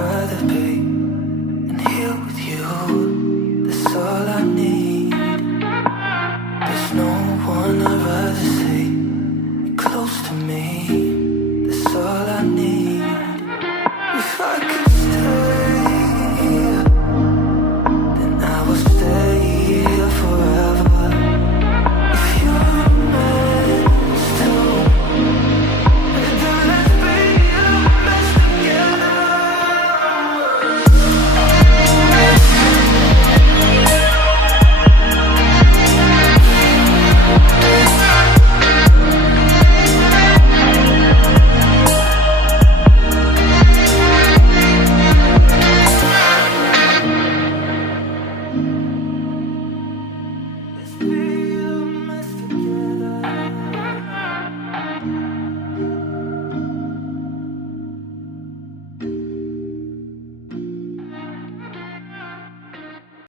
rather be in here with you. That's all I need. There's no one I'd rather see close to me. That's all I need.